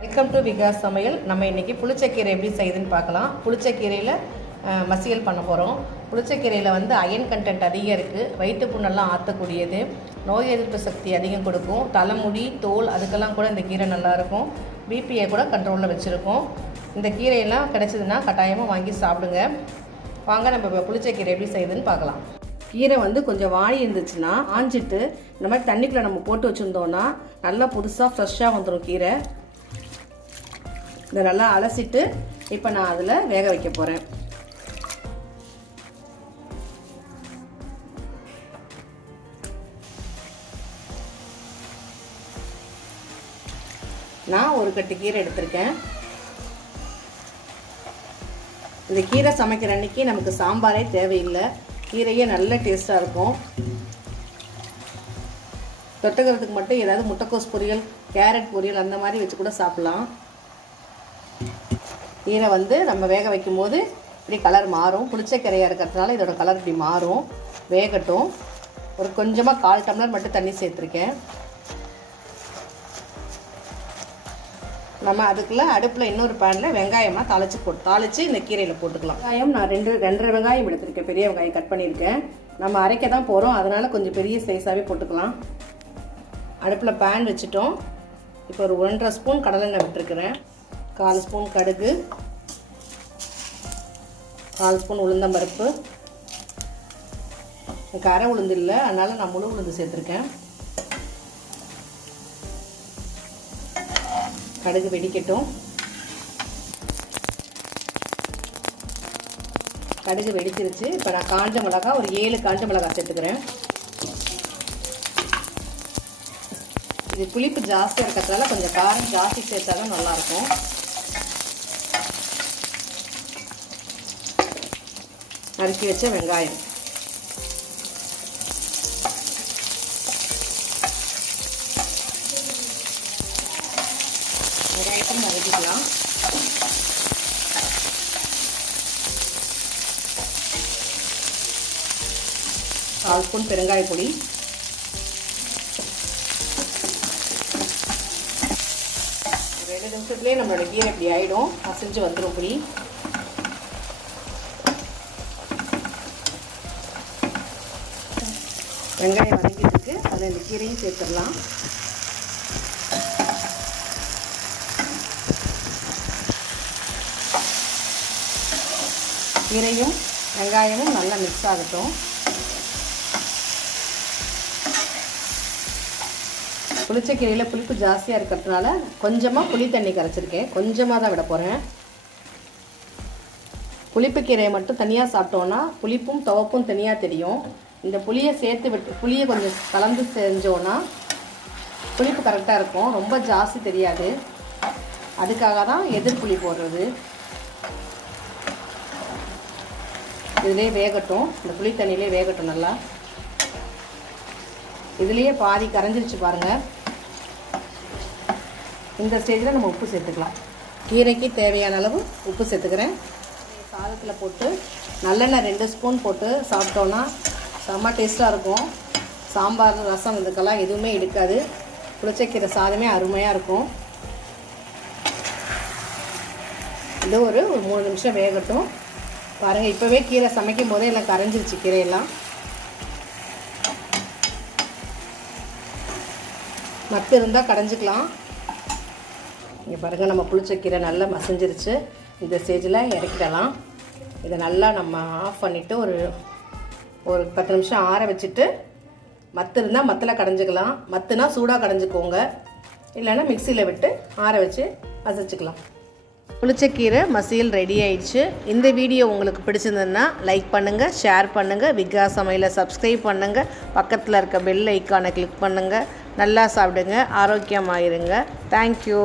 Welcome to விகா சமையல். நம்ம இன்றைக்கி புளிச்சக்கீரை எப்படி செய்யுதுன்னு பார்க்கலாம். புளிச்சக்கீரையில் மசியல் பண்ண போகிறோம். புளிச்சக்கீரையில் வந்து அயன் கண்டென்ட் அதிகம் இருக்குது. வயிற்று புண்ணெல்லாம் ஆற்றக்கூடியது, நோய் எதிர்ப்பு சக்தி அதிகம் கொடுக்கும். தலைமுடி, தோல் அதுக்கெல்லாம் கூட இந்த கீரை நல்லாயிருக்கும். பிபியை கூட கண்ட்ரோலில் வச்சுருக்கோம். இந்த கீரையெல்லாம் கிடச்சிதுன்னா கட்டாயமாக வாங்கி சாப்பிடுங்க. வாங்க நம்ம இப்போ புளிச்சக்கீரை எப்படி செய்யுதுன்னு பார்க்கலாம். கீரை வந்து கொஞ்சம் வாடி இருந்துச்சுன்னா ஆஞ்சிட்டு இந்த மாதிரி தண்ணிக்குள்ளே நம்ம போட்டு வச்சுருந்தோன்னா நல்லா புதுசாக ஃப்ரெஷ்ஷாக வந்துடும் கீரை. இதை நல்லா அலசிட்டு இப்போ நான் அதில் வேக வைக்க போகிறேன். நான் ஒரு கட்டு கீரை எடுத்திருக்கேன். இந்த கீரை சமைக்கிற அன்றைக்கி நமக்கு சாம்பாரே தேவையில்லை. கீரையே நல்ல டேஸ்ட்டாக இருக்கும். தொட்டுக்கிறதுக்கு மட்டும் ஏதாவது முட்டைக்கோஸ் பொரியல், கேரட் பொரியல் அந்த மாதிரி வச்சு கூட சாப்பிட்லாம். கீரை வந்து நம்ம வேக வைக்கும்போது இப்படி கலர் மாறும். புளிச்சக்கீரையாக இருக்கிறதுனால இதோட கலர் இப்படி மாறும். வேகட்டும். ஒரு கொஞ்சமாக 1/4 டம்ளர் மட்டும் தண்ணி சேர்த்துருக்கேன். நம்ம அதுக்குள்ளே அடுப்பில் இன்னொரு பேனில் வெங்காயமாக தாளித்து இந்த கீரையில் போட்டுக்கலாம். வெங்காயம் நான் 2.5 வெங்காயம் எடுத்திருக்கேன். பெரிய வெங்காயம் கட் பண்ணியிருக்கேன். நம்ம அரைக்க தான் போகிறோம், அதனால் கொஞ்சம் பெரிய சைஸாகவே போட்டுக்கலாம். அடுப்பில் பேன் வச்சுட்டோம். இப்போ ஒரு 1.5 ஸ்பூன் கடலெண்ணெய் விட்டுருக்குறேன். 1/4 ஸ்பூன் கடுகு, 1/4 ஸ்பூன் உளுந்தம்பருப்பு. எனக்கு அரை உளுந்து இல்லை, அதனால் நான் முழு உளுந்து சேர்த்துருக்கேன். கடுகு வெடிக்கட்டும். கடுகு வெடிச்சிருச்சு. இப்போ நான் காஞ்ச மிளகா ஒரு 7 காஞ்ச மிளகா சேர்த்துக்கிறேன். இது புளிப்பு ஜாஸ்தியாக இருக்கிறதுனால கொஞ்சம் காரம் ஜாஸ்தி சேர்த்தா தான் நல்லாயிருக்கும். நறுக்கி வச்ச வெங்காயம், வெங்காயத்தையும் நறுக்கிக்கலாம். கால் ஸ்பூன் பெருங்காய பொடி, ஒரு 2 நிமிஷத்துலேயே நம்மளோட கீரை இப்படி ஆகிடும். அசைஞ்சு வந்துடும் இப்படி. வெங்காயம் வதங்கிட்டு அதில் இந்த கீரையும் சேர்த்துடலாம். கீரையும் வெங்காயமும் நல்லா மிக்ஸ் ஆகட்டும். புளிச்சக்கீரையில் புளிப்பு ஜாஸ்தியாக இருக்கிறதுனால கொஞ்சமாக புளி தண்ணி கரைச்சிருக்கேன். கொஞ்சமாக தான் விட போகிறேன். புளிப்பு கீரையை மட்டும் தனியாக சாப்பிட்டோன்னா புளிப்பும் துவப்பும் தனியாக தெரியும். இந்த புளியை சேர்த்து விட்டு புளியை கொஞ்சம் கலந்து செஞ்சோன்னா புளிப்பு கரெக்டாக இருக்கும். ரொம்ப ஜாஸ்தி தெரியாது. அதுக்காக தான் எதிர்ப்புளி போடுறது. இதிலே வேகட்டும். இந்த புளி தண்ணியிலே வேகட்டும் நல்லா. இதுலேயே பாதி கரைஞ்சிருச்சு பாருங்கள். இந்த ஸ்டேஜில் நம்ம உப்பு சேர்த்துக்கலாம். கீரைக்கு தேவையான அளவு உப்பு சேர்த்துக்கிறேன். சாதத்தில் போட்டு நல்லெண்ணெய் 2 ஸ்பூன் போட்டு சாப்பிட்டோன்னா செம்ம டேஸ்ட்டாக இருக்கும். சாம்பார், ரசம் இதுக்கெல்லாம் எதுவுமே எடுக்காது. புளிச்சக்கீரை சாதமே அருமையாக இருக்கும். இது ஒரு 3 நிமிஷம் வேகட்டும். பாருங்கள், இப்போவே கீரை சமைக்கும் போதே எல்லாம் கரைஞ்சிருச்சு கீரையெல்லாம். மத்து இருந்தால் கடைஞ்சிக்கலாம். இங்கே பாருங்கள், நம்ம புளிச்சக்கீரை நல்லா மசிஞ்சிருச்சு. இந்த ஸ்டேஜில் இறக்கிடலாம். இதை நல்லா நம்ம ஆஃப் பண்ணிவிட்டு ஒரு 10 நிமிஷம் ஆற வச்சுட்டு, மத்து இருந்தால் மத்தில் கடைஞ்சிக்கலாம். மத்துனா சூடாக கடைஞ்சிக்கோங்க, இல்லைன்னா மிக்சியில் விட்டு ஆற வச்சு மசிச்சுக்கலாம். புளிச்சக்கீரை மசியல் ரெடி ஆயிடுச்சு. இந்த வீடியோ உங்களுக்கு பிடிச்சிருந்ததுன்னா லைக் பண்ணுங்கள், ஷேர் பண்ணுங்கள், விகா சமையலை சப்ஸ்கிரைப் பண்ணுங்கள், பக்கத்தில் இருக்க பெல் ஐக்கானை கிளிக் பண்ணுங்கள். நல்லா சாப்பிடுங்க, ஆரோக்கியமாக இருங்க. தேங்க்யூ.